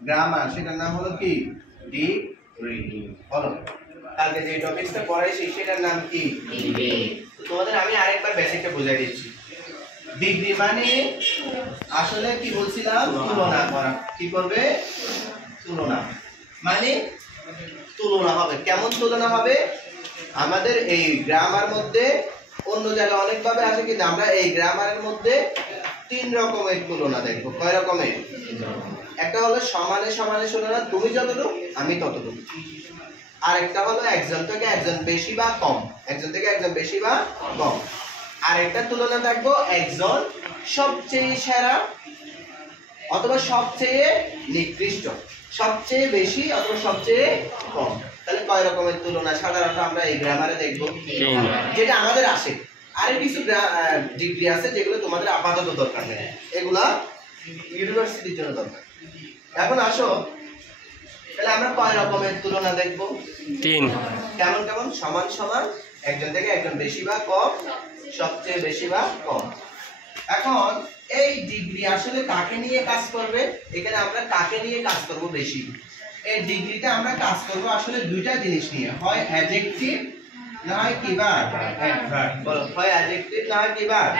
Grammar সেটার নাম হলো কি ডিগ্রি। বলো কালকে যে টপিকসটা পড়াইছি সেটার নাম কি ডিগ্রি। তো তোমাদের আমি আরেকবার বেসিকটা বুঝাই দিচ্ছি। ডিগ্রি মানে আসলে কি বলছিলাম, তুলনা করা। কি করবে? তুলনা। মানে তুলনা হবে। কেমন তুলনা হবে? আমাদের এই গ্রামার মধ্যে অন্য জায়গায় অনেকভাবে আসে, কিন্তু আমরা এই গ্রামারের মধ্যে তিন রকমের তুলনা দেখবো। কয় রকমের? একটা হলো সমানে সমানে তুলনা, তুমি যতটুকু আমি ততটুকু। আর একটা হলো একজন থেকে একজন বেশি বা কম, একজন থেকে একজন বেশি বা কম। আর একটা তুলনা দেখবো একজন সবচেয়ে সেরা অথবা সবচেয়ে নিকৃষ্ট, সবচেয়ে বেশি অথবা সবচেয়ে কম। তাহলে কয় রকমের তুলনা সাধারণত আমরা এই গ্রামারে দেখবো, যেটা আমাদের আসে। আর কিছু ডিগ্রি আছে যেগুলো তোমাদের আপাতত দরকার নেই, এগুলা ইউনিভার্সিটির জন্য দরকার। এখন আসো, তাহলে আমরা কয় রকমের তুলনা দেখবো? তিন। কেমন কেমন? সমান সমান, একজন থেকে একজন বেশি বা কম, সবচেয়ে বেশি বা কম। এখন এই ডিগ্রি আসলে কাকে নিয়ে কাজ করবে? এখানে আমরা কাকে নিয়ে কাজ করব বেশি? এই ডিগ্রিতে আমরা কাজ করব আসলে দুইটা জিনিস নিয়ে, হয় অ্যাডজেক্টিভ না হয় কি ভার্ব। অ্যাডভার্ব। বলো, হয় অ্যাডজেক্টিভ না হয় কি ভার্ব?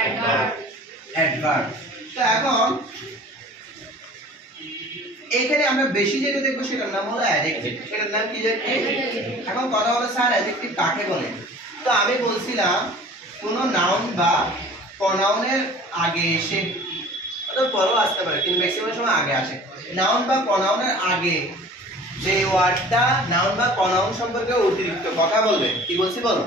অ্যাডভার্ব। তো এখন এখানে আমরা বেশি যেটা দেখবো সেটার নাম হলো অ্যাডজেক্টিভ। সেটার নাম কি জানি? এখন কথা হলো স্যার অ্যাডজেক্টিভ কাকে বলে? তো আমি বলছিলাম কোন নাউন বা প্রনাউনের আগে এসে, অথবা পরেও আসতে পারে কিন্তু ম্যাক্সিমাম সময় আগে আসে। নাউন বা প্রনাউনের আগে যে ওয়ার্ডটা নাউন বা প্রনাউন সম্পর্কে অতিরিক্ত কথা বলবে, কি বলছি বলো?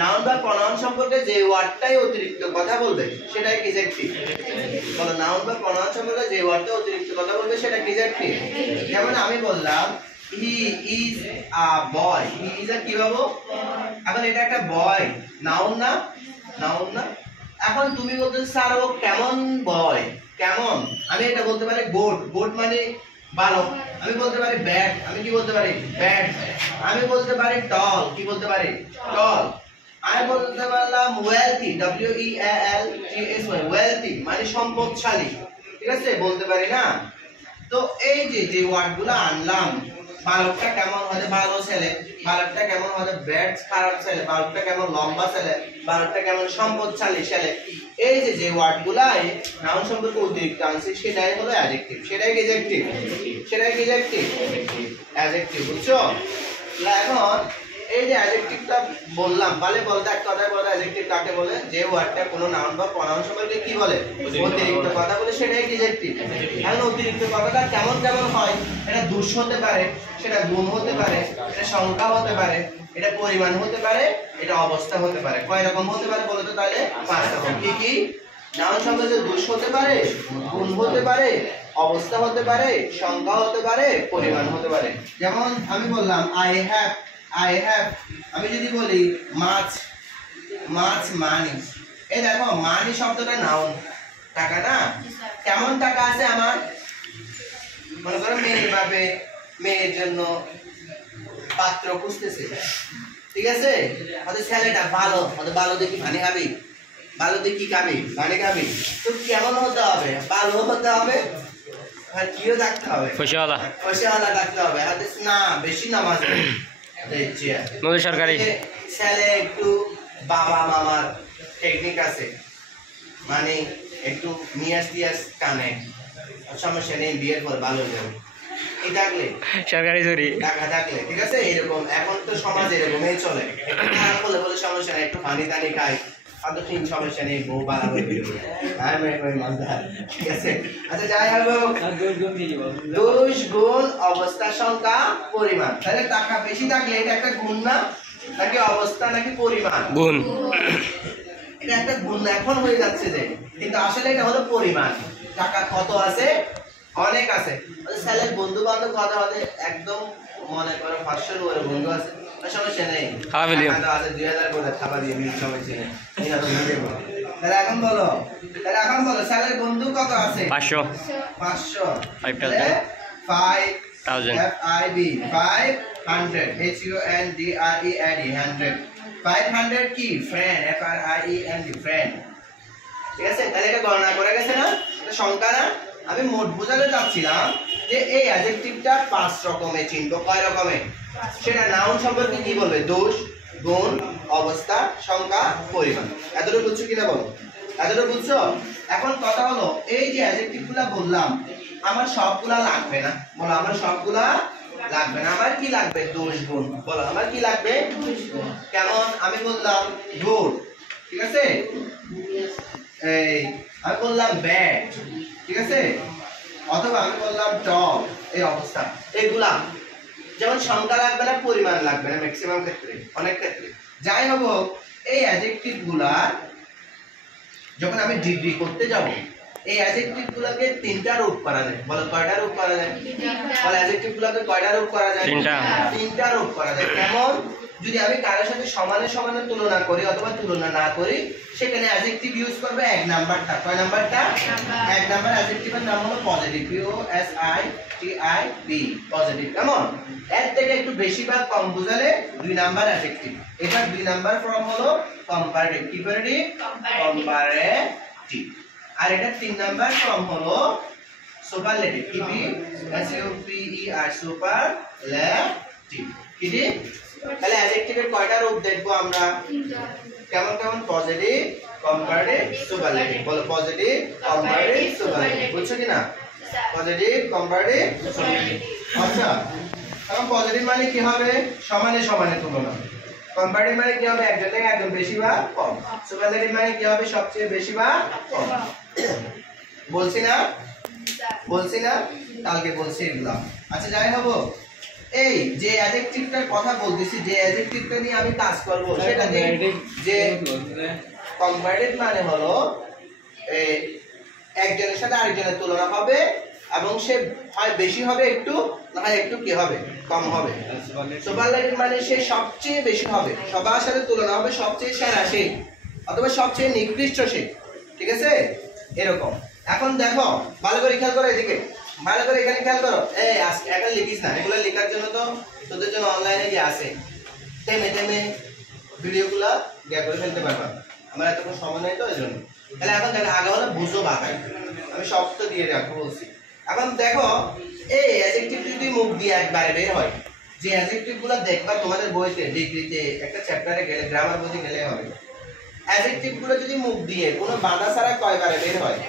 নাউন বা প্রনাউন সম্পর্কে যে ওয়ার্ডটাই অতিরিক্ত কথা বলবে সেটাই অ্যাডজেক্টিভ। বলো, নাউন বা প্রনাউন সম্পর্কে যে ওয়ার্ডটা অতিরিক্ত কথা বলবে সেটা অ্যাডজেক্টিভ। যেমন আমি বললাম he is a boy. He is a কি বাবু? এখন এটা একটা বয়, নাউন না? নাউন না? এখন তুমি বলতে স্যার ও কেমন বয়? কেমন? আমি এটা বলতে পারি গুড। গুড মানে ভালো। আমি বলতে পারি ব্যাড। আমি কি বলতে পারি? ব্যাড। আমি বলতে পারি টল। কি বলতে পারি? টল। আমি বলতে পারলাম ওয়েলথি, ডব্লিউ ই এল টি এস ওয়াই, ওয়েলথি মানে সম্পদশালী। ঠিক আছে, বলতে পারি না? তো এই যে ওয়ার্ডগুলো আনলাম, বালকটা কেমন হলে ভালো ছেলে, বালকটা কেমন হলে ব্যাড খারাপ ছেলে, বালকটা কেমন লম্বা ছেলে, বালকটা কেমন সম্পদশালী ছেলে, এই যে ওয়ার্ডগুলাই নাউন সম্পর্কে অতিরিক্ত আনছি সেটাই হলো অ্যাডজেক্টিভ। সেটাই অ্যাডজেক্টিভ। সেটাই অ্যাডজেক্টিভ। অ্যাডজেক্টিভ, বুঝছো? এখন এই যে অ্যাডজেক্টিভটা বললাম, বলে বলতে এক কথায় বলে অ্যাডজেক্টিভ কাকে বলে? যে ওয়ার্ডটা কোনো নাউন বা প্রনাউন সম্পর্কে কি বলে? অতিরিক্ত কথা বলে, সেটাই অ্যাডজেক্টিভ। এখন অতিরিক্ত কথাটা কেমন কেমন হয়? এটা দোষ হতে পারে, সেটা গুণ হতে পারে, এটা সংখ্যা হতে পারে, এটা পরিমাণ হতে পারে, এটা অবস্থা হতে পারে। কয় রকম হতে পারে বলো তো তাহলে? পাঁচ রকম। কি কি? নাউন সম্পর্কে দোষ হতে পারে, গুণ হতে পারে, অবস্থা হতে পারে, সংখ্যা হতে পারে, পরিমাণ হতে পারে। যেমন আমি বললাম আই হ্যাভ, আই হ্যাভ। আমি যদি বলি মাছ, মাছ মানি। এই দেখো মানি শব্দটা নাউন, টাকা না? কেমন টাকা আছে আমার? মনে করো মেয়ে পাবে, মেয়ের জন্য পাত্র খুঁজতেছে, ঠিক আছে? আমাদের ছেলেটা ভালো, আমাদের ভালো দেখি পানি খাবি, ভালো দেখি খাবি, পানি খাবি। তো কেমন হতে হবে? ভালো হতে হবে, আর কিও থাকতে হবে, পয়সাওয়ালা, পয়সাওয়ালা থাকতে হবে। হাদিস না বেশি নামাজ সরকারি ছেলে, একটু বাবা মামার টেকনিক আছে, মানে একটু নিয়াস টিয়াস টানে, সমস্যা নেই, বিয়ের পর ভালো হয়ে যাবে। এই থাকলে সরকারি জরি টাকা থাকলে, ঠিক আছে? এরকম এখন তো সমাজ এরকমই চলে। খারাপ বলে বলে সমস্যা নেই, একটু পানি টানি খাই, আর তো ঠিক সমস্যা নেই, বউ বালা হয়ে যাবে। ঠিক আছে? আচ্ছা, যাই হোক, দোষ গুণ অবস্থা সংখ্যা পরিমাণ। তাহলে টাকা বেশি থাকলে এটা একটা গুণ না, নাকি অবস্থা নাকি পরিমাণ? গুণ। এটা একটা গুণ এখন হয়ে যাচ্ছে যে, কিন্তু আসলে এটা হলো পরিমাণ। টাকা কত আছে? অনেক আছে। ছেলের বন্ধু বান্ধব কথা হলে একদম মনে করো 500 উপরে বন্ধু আছে, সমস্যা নেই, আছে 2000 করে খাবার দিয়ে মিল, সমস্যা নেই। তাহলে এখন বলো, ছেলের বন্ধু কত আছে? 500। 500 5000 500 HUNDRED 500 কি? Friend, FRIEND friend. ঠিক আছে? তাহলে এটা গণনা করে গেছে না? এটা সংখ্যা না? আমি মোট বোঝাতে চাচ্ছিলাম যে এই অ্যাডজেক্টিভটা 5 রকমের চিনব। কয় রকমের? সেটা নাউন সম্পর্কে কি বলবে? দোষ, গুণ, অবস্থা, সংখ্যা, পরিমাণ। এতটুকু বুঝছো কিনা বলো? এতটুকু বুঝছো? এখন কথা হলো এই যে অ্যাডজেক্টিভগুলো বললাম আমার সবগুলা লাগবে না। বলো আমার সবগুলা লাগবে না। আমার কি লাগবে? দোষ, গুণ। বলো আমার কি লাগবে? কেমন? আমি বললাম গুড, ঠিক আছে? এই আমি বললাম ব্যাড, ঠিক আছে? অথবা আমি বললাম টপ, এই অবস্থা। এগুলা যেমন সংখ্যা লাগবে না, পরিমাণ লাগবে না ম্যাক্সিমাম ক্ষেত্রে, অনেক ক্ষেত্রে। যাই হোক এই অ্যাডজেক্টিভ গুলা যখন আমি ডিগ্রি করতে যাব এই অ্যাডজেক্টিভ গুলোকে 3টা রূপ করা যায়। বলো কয়টা রূপ করা যায়? বলো অ্যাডজেক্টিভ গুলোকে কয়টা রূপ করা যায়? 3টা রূপ করা যায়। কেমন? যদি আমি কারোর সাথে সমানে সমানে তুলনা করি অথবা তুলনা না করি সেখানে অ্যাডজেক্টিভ ইউজ করবে 1 নাম্বারটা। কয় নাম্বারটা? 1 নাম্বার অ্যাডজেক্টিভের নাম হলো পজিটিভ, POSITIV, পজিটিভ। কেমন? এর থেকে একটু বেশি বা কম বোঝালে 2 নাম্বার অ্যাডজেক্টিভ। এটা 2 নাম্বার ফর্ম হলো কম্পারেটিভ। কি করে? কম্পারেটিভ। আর এটা 3 নাম্বার ফর্ম হলো সুপারলেটিভ। কি? SUPER, superlative. কি? তাহলে অ্যাডজেক্টিভের কয়টা রূপ দেখবো আমরা? কেমন কেমন? Positive, comparative, superlative. বলো পজিটিভ, কম্পারেটিভ, সুপারলেটিভ। বুঝছো কি না? Positive, comparative, superlative. আচ্ছা এখন পজিটিভ মানে কি হবে? সমানে সমানে তুলনা। কম্পারেটিভ মানে কি হবে? একজন থেকে একজন বেশি বা কম। সুপারলেটিভ মানে কি হবে? সবচেয়ে বেশি বা কম। বলছি না? বলছি না? কালকে বলছি এগুলা। আচ্ছা যাই হোক এই যে অ্যাডজেক্টিভটার কথা বলতেছি, যে অ্যাডজেক্টিভটা নিয়ে আমি কাজ করব সেটা যে কম্পারেটিভ মানে হলো একজনের সাথে আরেকজনের তুলনা হবে এবং সে হয় বেশি হবে একটু, না হয় একটু কি হবে? কম হবে। সুপারলেটিভ মানে সে সবচেয়ে বেশি হবে, সবার সাথে তুলনা হবে, সবচেয়ে সেরা সে অথবা সবচেয়ে নিকৃষ্ট সে, ঠিক আছে? এরকম। এখন দেখো ভালো করে খেয়াল করো, এদিকে ভালো করে এখানে খেয়াল করো। এই এখন লিখিস না, এগুলো লেখার জন্য তো তোদের জন্য অনলাইনে কি আছে, থেমে থেমে ভিডিওগুলো দেয়া করে ফেলতে পারবা। আমার এতক্ষণ সময় নেই তো এই জন্য। তাহলে এখন দেখো আগে হলো বুঝো বাতায়, আমি সব তো দিয়ে রাখবো বলছি। এখন দেখো এই অ্যাডজেক্টিভ যদি মুখ দিয়ে একবারে বের হয়, যে অ্যাডজেক্টিভ গুলো দেখবা তোমাদের বইতে ডিগ্রিতে একটা চ্যাপ্টারে গেলে গ্রামার বইতে গেলে হবে, অ্যাডজেক্টিভ গুলো যদি মুখ দিয়ে কোনো বাধা ছাড়া কয়বারে বের হয়?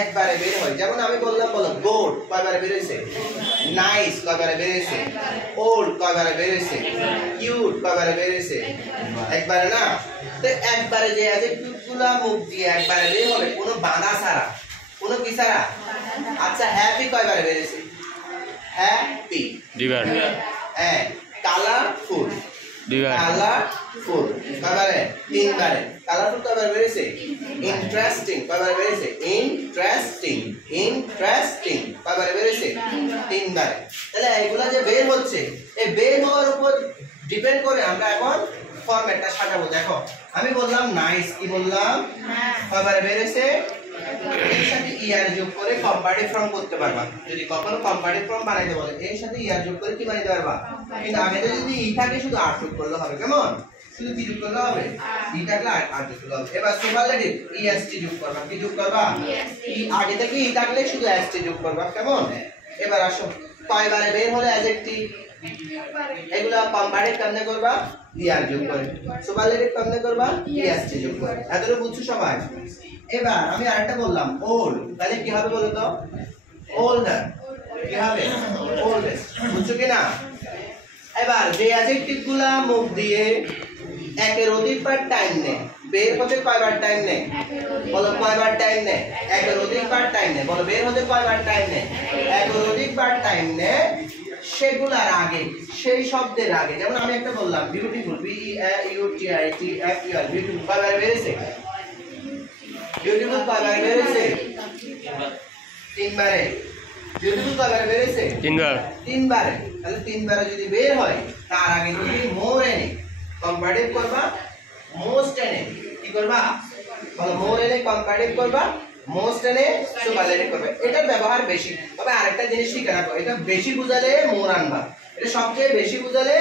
একবারে বের হয়। যেমন আমি বললাম, বলো গুড কয়বারে বের হইছে? নাইস কয়বারে বের হইছে? ওল্ড কয়বারে বের হইছে? কিউট কয়বারে বের হইছে? একবারে না? তো একবারে যে অ্যাডজেক্টিভ গুলো মুখ দিয়ে একবারে বের হবে কোনো বাধা ছাড়া, কোনো কি ছাড়া? আচ্ছা হ্যাপি কয়বারে বের হইছে? হ্যাপি দুইবার। হ্যাঁ কালারফুল, কালারফুল কয়বারে? 3 বারে। কালারফুল কয়বারে বেরিয়েছে? ইন্টারেস্টিং কয়বারে বেরিয়েছে? ইন্টারেস্টিং, ইন্টারেস্টিং কয়বারে বেরিয়েছে? 3 বারে। তাহলে এগুলা যে বের হচ্ছে, এই বের হওয়ার উপর ডিপেন্ড করে আমরা এখন ফরম্যাটটা সাজাবো। দেখো আমি বললাম নাইস, কি বললাম? কয়বারে বেরিয়েছে? এর সাথে ইয়ার যোগ করে কম্পারেটিভ ফর্ম করতে পারবা। যদি কখনো কম্পারেটিভ ফর্ম বানাইতে বলে এর সাথে ইয়ার যোগ করে কি বানাইতে পারবা? কিন্তু আগে তো যদি ই থাকে শুধু আর যোগ করলে হবে। কেমন? শুধু কি যোগ করলে হবে? ই থাকলে আর যোগ করলে হবে। এবার সুপারলেটিভ ইএসটি যোগ করবা। কি যোগ করবা? ই আগে থেকে ই থাকলে শুধু এসটি যোগ করবা। কেমন? এবার আসো কয়বারে বের হলো অ্যাডজেক্টিভ, এগুলা কম্পারেটিভ কেমনে করবা? ইয়ার যোগ করে। সুপারলেটিভ কেমনে করবা? ইএসটি যোগ করে। এতটুকু বুঝছো সবাই? এবার আমি আরেকটা বললাম ওল্ড, তাহলে কি হবে বলো তো? ওল্ডার কি হবে? ওল্ডেস্ট। বুঝছো কি না? এবার যে অ্যাডজেক্টিভ গুলা মুখ দিয়ে একের অধিকবার টাইম নেয়, বের হতে কয়বার টাইম নেয়? বলো কয়বার টাইম নেয়? একের অধিকবার টাইম নেয়। বলো বের হতে কয়বার টাইম নেয়? একের অধিকবার টাইম নেয়। সেগুলার আগে, সেই শব্দের আগে, যেমন আমি একটা বললাম বিউটিফুল, BEAUTIFUL, বিউটিফুল কয়বার বেরিয়েছে? বিউটিফুল কয়বার বেরিয়েছে? 3 বারে। বিউটিফুল কয়বার বেরিয়েছে? 3 বার। 3 বারে। তাহলে 3 বারে যদি বের হয় তার আগে তুমি মোর এনে কম্পারেটিভ করবা, মোস্ট এনে কি করবা? বলো মোর এনে কম্পারেটিভ করবা, মোস্ট এনে সুপারলেটিভ করবে। এটার ব্যবহার বেশি। তবে আরেকটা জিনিস শিখে রাখো, এটা বেশি বুঝালে মোর আনবা, এটা সবচেয়ে বেশি বুঝালে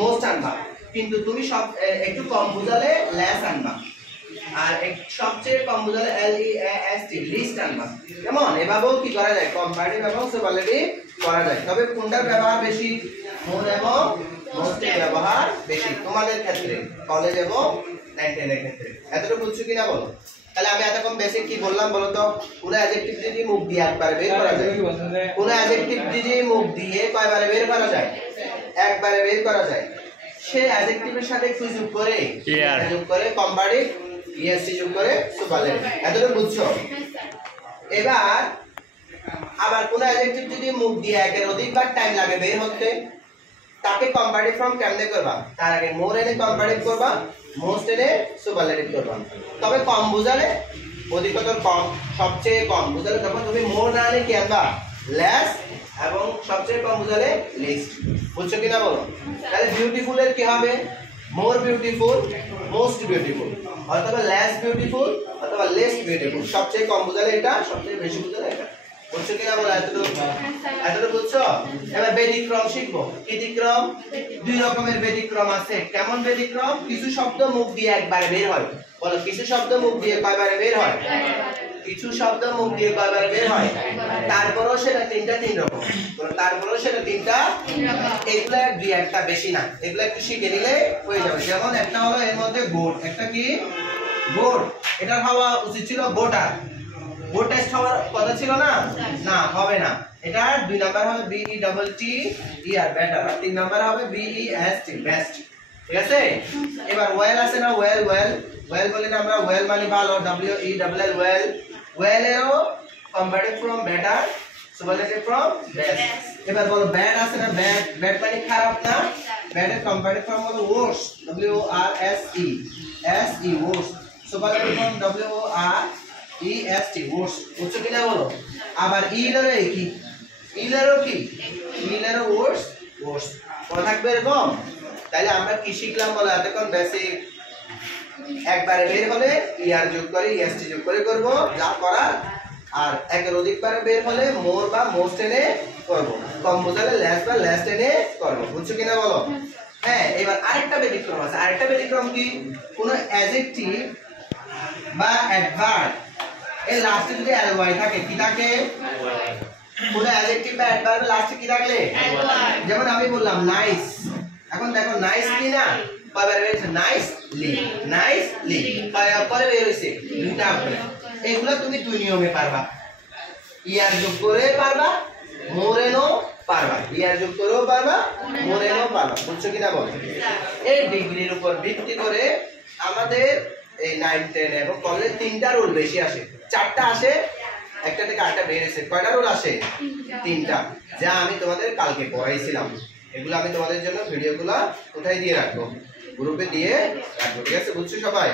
মোস্ট আনবা, কিন্তু তুমি সব একটু কম বুঝালে লেস আনবা। আর সবচেয়ে কম বোঝালে LEST লিস্ট আনবা। কেমন এভাবেও কি করা যায়, কম্পারেটিভ এবং সুপারলেটিভ করা যায়। তবে কোনটার ব্যবহার বেশি, মোর এবং মোস্টের ব্যবহার বেশি তোমাদের ক্ষেত্রে, কলেজ এবং 9 10 এর ক্ষেত্রে। এতটুকু বুঝছো কিনা বলো। তাহলে আমি এতক্ষণ বেসিক কি বললাম বলো তো? কোন অ্যাডজেক্টিভ যদি মুখ দিয়ে একবারে বের করা যায়, কোন অ্যাডজেক্টিভ যদি মুখ দিয়ে কয়বারে বের করা যায়, একবারে বের করা যায়, সে অ্যাডজেক্টিভের সাথে কি যোগ করে, যোগ করে কম্পারেটিভ, ইএসটি যোগ করে সুপারলেটিভ। এতটুকু বুঝছো? এবার আবার কোন অ্যাডজেক্টিভ যদি মুখ দিয়ে একের অধিকবার টাইম লাগে বের হতে, তাকে কম্পারেটিভ ফর্ম কেমনে করবা? তার আগে মোর এনে কম্পারেটিভ করবা, মোস্ট এনে সুপারলেটিভ করবা। তবে কম বুঝালে, অধিকতর কম, সবচেয়ে কম বুঝালে তখন তুমি মোর না এনে কি আনবা, লেস, এবং সবচেয়ে কম বুঝালে লিস্ট। বুঝছো কিনা বলো। তাহলে বিউটিফুল এর কি হবে? মোর বিউটিফুল, মোস্ট বিউটিফুল, অথবা লেস বিউটিফুল, অথবা লেস বিউটিফুল। সবচেয়ে কম বুঝালে এটা, সবচেয়ে বেশি বুঝালে এটা। বুঝছো কিনা বলো? এতটুকু বুঝছো? এবার ব্যতিক্রম শিখবো। ব্যতিক্রম দুই রকমের ব্যতিক্রম আছে। কেমন ব্যতিক্রম? কিছু শব্দ মুখ দিয়ে একবারে বের হয়। বলো, কিছু শব্দ মুখ দিয়ে কয়বারে বের হয়? কিছু শব্দ মুখ দিয়ে কয়বারে বের হয়? তারপরেও সেটা তিন রকম। তারপরেও সেটা তিন রকম। এগুলা দুই একটা, বেশি না। এগুলা একটু শিখে নিলে হয়ে যাবে। যেমন একটা হলো এর মধ্যে গোট, একটা কি গোট, এটা হওয়া উচিত ছিল গোটার। গোট টেস্ট হওয়ার কথা ছিল না, না হবে না। এটা 2 নাম্বার হবে BETTER বেটার, আর 3 নাম্বার হবে BEST বেস্ট। ঠিক আছে? এবার ওয়েল আছে না, ওয়েল বলে না আমরা, ওয়েল মানে ভালো, WELL ওয়েল। ওয়েল এরও comparative from better, superlative from best. এবার বলো ব্যাড আছে না, ব্যাড মানে খারাপ না, ব্যাড এর কম্পারেটিভ ফর্ম হলো worst, WORSE worst, superlative form WOREST worst। বুঝছো কিনা বলো। আবার ইলেরও কি, ইলেরও কি, ইলেরও worst মনে থাকবে এরকম। তাহলে আমরা কি শিখলাম বলো এতক্ষণ? বেসিক একবারে বের হলে ইয়ার যোগ করে, ইএসটি যোগ করে করব যা করার, আর একের অধিকবার বের হলে মোর বা মোস্ট এনে করব, কম বোঝালে লেস বা লেস্ট এনে করব। বুঝছো কিনা বলো। হ্যাঁ, এবার আরেকটা ব্যতিক্রম আছে। আরেকটা ব্যতিক্রম কি? কোন অ্যাডজেক্টিভ বা অ্যাডভার্ব এর লাস্টে যদি ly থাকে, কি থাকে? কোন অ্যাডজেক্টিভ বা অ্যাডভার্ব এর লাস্টে কি থাকলে? যেমন আমি বললাম নাইস। এখন দেখো নাইস কি না, কয়বার বের হইছে? নাইসলি কয়বার বের হইছে? দুইটা করে। এগুলো তুমি দুই নিয়মে পারবা। ইয়ার যোগ করে পারবা, মোর এনও পারবা। ইয়ার যোগ করেও পারবা, মোর এনও পারবা। বুঝছো কিনা বলো। এই ডিগ্রির উপর ভিত্তি করে আমাদের এই 9 10 এবং কলেজে 3টা রুল বেশি আসে। 4টা আসে, একটা থেকে 8টা বের হইছে। কয়টা রুল আসে? 3টা, যা আমি তোমাদের কালকে পড়াইছিলাম। এগুলো আমি তোমাদের জন্য ভিডিওগুলো কোথায় দিয়ে রাখবো? গ্রুপে দিয়ে রাখবো। ঠিক আছে? বুঝছো সবাই?